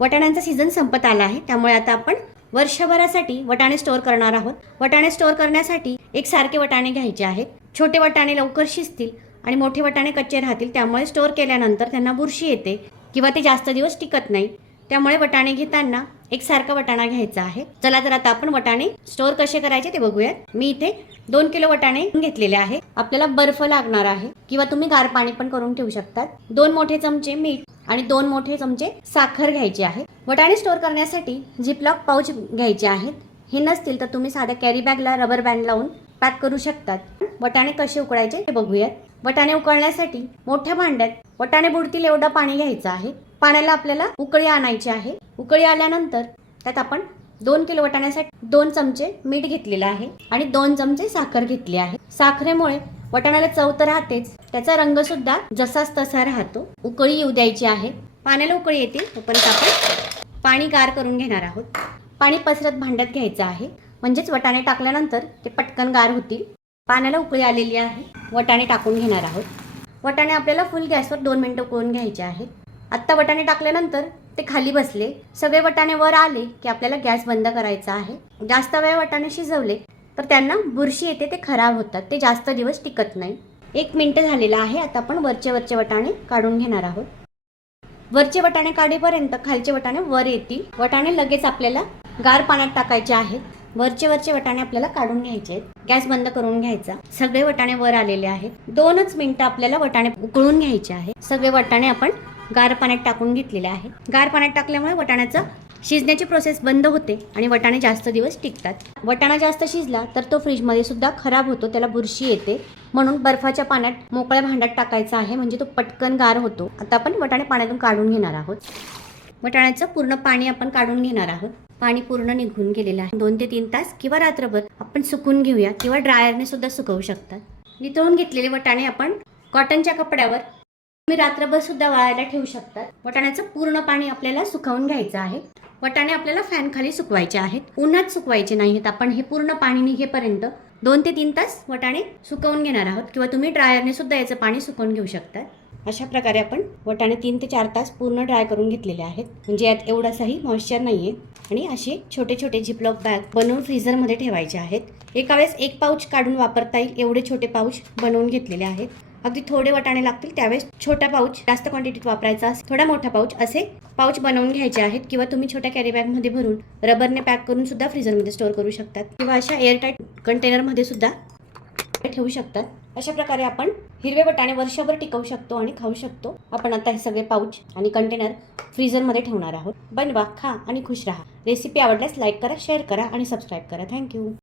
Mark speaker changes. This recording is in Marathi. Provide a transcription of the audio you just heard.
Speaker 1: वटाण्यांचा सीझन संपत आला आहे. त्यामुळे आता आपण वर्षभरासाठी वटाणे स्टोअर करणार आहोत. वटाणे स्टोअर करण्यासाठी एक सारखे वटाणे घ्यायचे आहेत. छोटे वटाणे लवकर शिजतील आणि मोठे वटाणे कच्चे राहतील. त्यामुळे स्टोअर केल्यानंतर त्यांना बुरशी येते किंवा ते जास्त दिवस टिकत नाही. त्यामुळे वटाणे घेताना एक सारखा वटाणा घ्यायचा आहे. चला तर आता आपण वटाणे स्टोअर कसे करायचे ते बघूयात. मी इथे दोन किलो वटाणे घेतलेले आहे आपल्याला बर्फ लागणार आहे किंवा तुम्ही गार पाणी पण करून ठेवू शकतात. दोन मोठे चमचे मीठ आणि दोन मोठे चमचे साखर घ्यायची आहे. वटाणे स्टोअर करण्यासाठी झिपलॉक पाऊच घ्यायचे आहेत. हे नसतील तर तुम्ही साध्या कॅरी बॅगला रबर बँड लावून पॅक करू शकतात. वटाणे कसे उकळायचे ते बघूयात. वटाणे उकळण्यासाठी मोठ्या भांड्यात वटाणे बुडतील एवढं पाणी घ्यायचं आहे. पाण्याला आपल्याला उकळी आणायची आहे. उकळी आल्यानंतर त्यात आपण दोन किलो वटाण्यासाठी दोन चमचे मीठ घेतलेलं आहे आणि दोन चमचे साखर घेतली आहे. साखरेमुळे वटाण्याला चव तर राहतेच त्याचा रंग सुद्धा जसाच तसा राहतो. उकळी येऊ द्यायची आहे. पाण्याला उकळी येते. तोपर्यंत आपण पाणी गार करून घेणार आहोत. पाणी पसरत भांड्यात घ्यायचं आहे. म्हणजेच वटाणे टाकल्यानंतर ते पटकन गार होतील. पाण्याला उकळी आलेली आहे. वटाणे टाकून घेणार आहोत. वटाणे आपल्याला फुल गॅसवर दोन मिनटं उकळून घ्यायचे आहेत. आत्ता वटाणे टाकल्यानंतर ते खाली बसले. सगळे वटाणे वर आले की आपल्याला गॅस बंद करायचा आहे. जास्त वेळ वटाणे शिजवले तर त्यांना बुरशी येते ते खराब होतात. ते जास्त दिवस टिकत नाही. एक मिनटं झालेलं आहे. आता आपण वरचे वरचे वटाणे काढून घेणार आहोत. वरचे वटाणे काढेपर्यंत खालचे वटाणे वर येतील. वटाणे लगेच आपल्याला गार पाण्यात टाकायचे आहेत. वरचे वरचे वटाणे आपल्याला काढून घ्यायचे आहेत. गॅस बंद करून घ्यायचा. सगळे वटाणे वर आलेले आहेत. दोनच मिनिटं आपल्याला वटाणे उकळून घ्यायचे आहेत. सगळे वटाणे आपण गार पाण्यात टाकून घेतलेले आहेत. गार पाण्यात टाकल्यामुळे वटाण्याचं शिजण्याची प्रोसेस बंद होते आणि वटाणे जास्त दिवस टिकतात. वटाणा जास्त शिजला तर तो फ्रीजमध्ये सुद्धा खराब होतो. त्याला बुरशी येते. म्हणून बर्फाच्या पाण्यात मोकळ्या भांड्यात टाकायचा आहे. म्हणजे तो पटकन गार होतो. आता आपण वटाणे पाण्यातून काढून घेणार आहोत. वटाण्याचं पूर्ण पाणी आपण काढून घेणार आहोत. पाणी पूर्ण निघून गेलेलं आहे. दोन ते तीन तास किंवा रात्रभर आपण सुकून घेऊया किंवा ड्रायरने सुद्धा सुकवू शकतात. नितळून घेतलेले वटाणे आपण कॉटनच्या कपड्यावर तुम्ही रात्रभर सुद्धा वाळायला ठेवू शकतात. वटाण्याचं पूर्ण पाणी आपल्याला सुकवून घ्यायचं आहे. वटाणे आपल्याला फॅनखाली सुकवायचे आहेत. उन्हात सुकवायचे नाहीत. आपण हे पूर्ण पाणी निघेपर्यंत दोन ते तीन तास वटाणे सुकवून घेणार आहोत किंवा तुम्ही ड्रायरने सुद्धा याचं पाणी सुकवून घेऊ शकतात अशा प्रकारे आपण वटाणे तीन ते चार तास पूर्ण ड्राय करून घेतलेले आहेत. म्हणजे यात एवढासाही मॉइश्चर नाही आहे आणि असे छोटे छोटे झिपलॉक बॅग बनवून फ्रीझरमध्ये ठेवायचे आहेत. एका वेळेस एक पाऊच काढून वापरता येईल एवढे छोटे पाऊच बनवून घेतलेले आहेत. अगदी थोडे वटाणे लागतील त्यावेळेस छोटा पाऊच जास्त क्वांटिटीत वापरायचा थोडा मोठा पाऊच असे पाऊच बनवून घ्यायचे आहेत किंवा तुम्ही छोट्या कॅरी बॅगमध्ये भरून रबरने पॅक करून सुद्धा फ्रीजरमध्ये स्टोअर करू शकतात. किंवा अशा एअरटाईट कंटेनरमध्ये सुद्धा ठेवू शकतात. अशा प्रकारे आपण हिरवे वटाणे वर्षभर टिकवू शकतो आणि खाऊ शकतो. आपण आता हे सगळे पाऊच आणि कंटेनर फ्रीजरमध्ये ठेवणार आहोत. बनवा खा आणि खुश राहा. रेसिपी आवडल्यास लाईक करा शेअर करा आणि सबस्क्राईब करा. थँक्यू